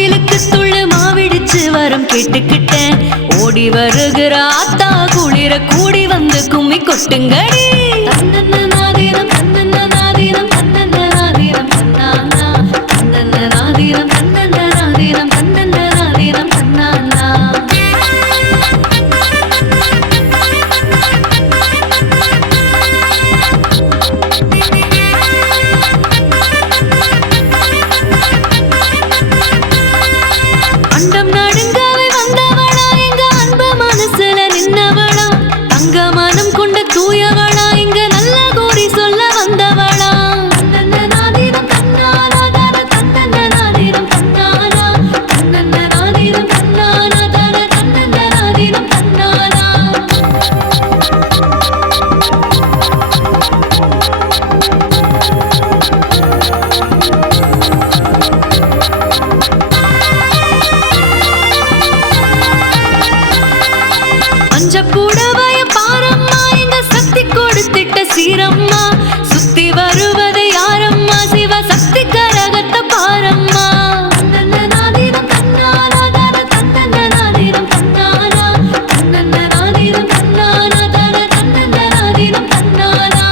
கோயிலுக்கு துள்ளு மாவிடிச்சு வரம் கேட்டுக்கிட்டேன். ஓடி வருகிற ஆத்தா குளிர கூடி வந்து கும்மி கொட்டுங்கடி. தன்னன்னாதீனம் தன்னன்னாதீனம் தன்னன்னாதீனம் தன்னானா தன்னன்னாதீனம் தன்னன்னாதீனம் தன்னன்னாதீனம் தன்னானா. அண்டம் நடுங்கவே வந்தவளா எங்க அன்பு மனசுல நின்னவளா. தங்க மனம் கொண்ட தூயவளா இங்க நல்ல கூறி சொல்ல வந்தவளா. தன்னன்னாதீனம் தன்னானா தன தன்னன்னாதீனம் தன்னானா தன்னன்னாதீனம் தன்னானா தன தன்னன்னாதீனம் தன்னானா. பஞ்சப்புடவைய பாரம்மா எங்க சக்தி கொடுத்திட்ட சீரம்மா. சுத்தி வருவதை யாரம்மா சிவ சக்தி கரகத்தை பாரம்மா. தன்னன்னாதீனம் தன்னானா தன தன்னன்னாதீனம் தன்னானா தன்னன்னாதீனம் தன்னானா தன தன்னன்னாதீனம் தன்னானா.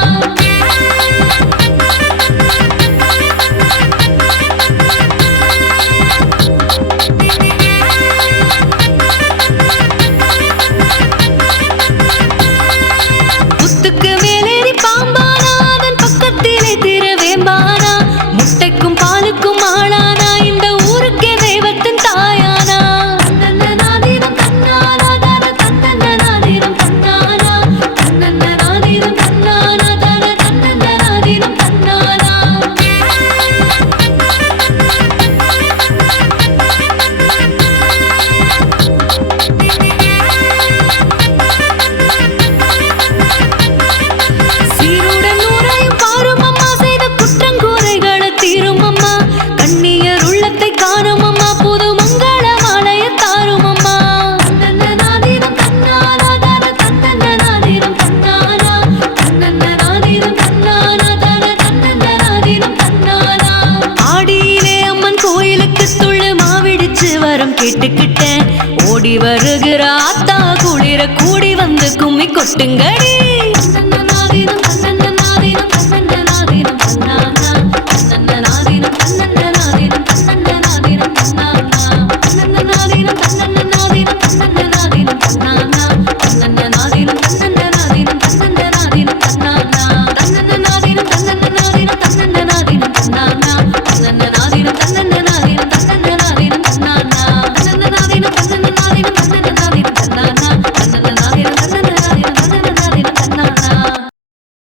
புத்துக்கு மேலேறி பாம்பானா அதன் பக்கத்திலே திரவேம்பானா. முட்டைக்கும் பாலுக்கும் ஆளானா இந்த ஊருக்கே தெய்வத்தின் தாயானா. தன்னன்னாதீனம் தன்னானா தன தன்னன்னாதீனம் தன்னானா தன்னன்னாதீனம் தன்னானா தன தன்னன்னாதீனம் தன்னானா. சீருடன் நூறையும் பாருமம்மா செய்த குற்றங்குறைகளை தீருமம்மா. கண்ணியர் உள்ளத்தை காணுமம்மா புது மங்கள மாலைய தாருமம்மா. தன்னன்னாதீனம் தன்னானா தன தன்னன்னாதீனம் தன்னானா தன்னன்னாதீனம் தன்னானா தன தன்னன்னாதீனம் தன்னானா. ஆடியிலே அம்மன் கோயிலுக்கு துள்ளு மாவிடிச்சு வரம் கேட்டுக்கிட்டேன். ஓடி வருகிற ஆத்தா குளிர கூடி வந்து கும்மி கொட்டுங்கடி.